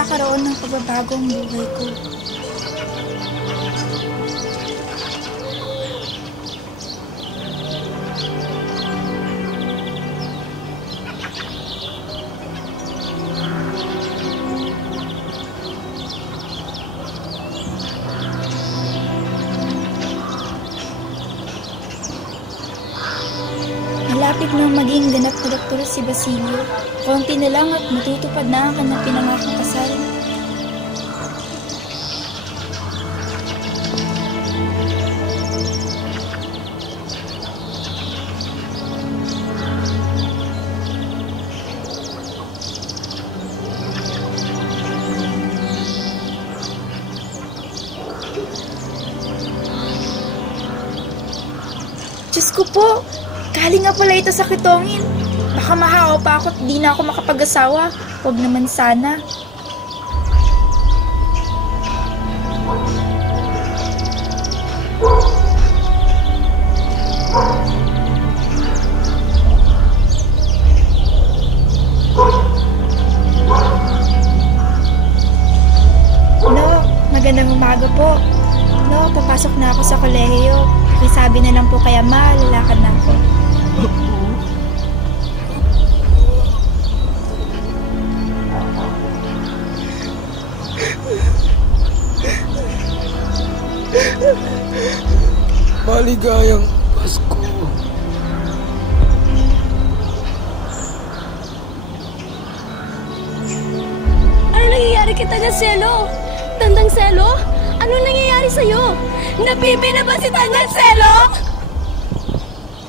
magkakaroon ng pagbabago ang buhay ko. Malapit nang maging ganap na doktor si Basilio. Konti na lang at matutupad na ang kanyang pinangakong kasal. Diyos ko po! Galing nga pala ito sa kitongin. Baka mahawa pa ako at di na ako makapag-asawa. Huwag naman sana. No, magandang umaga po. No, papasok na ako sa kolehiyo. Sabi na lang po kaya lalakad na ako. Maligayang Pasko. Ano nangyayari kita na, Selo? Tandang Selo? Ano nangyayari sa'yo? Nabibi na ba si Tandang Selo?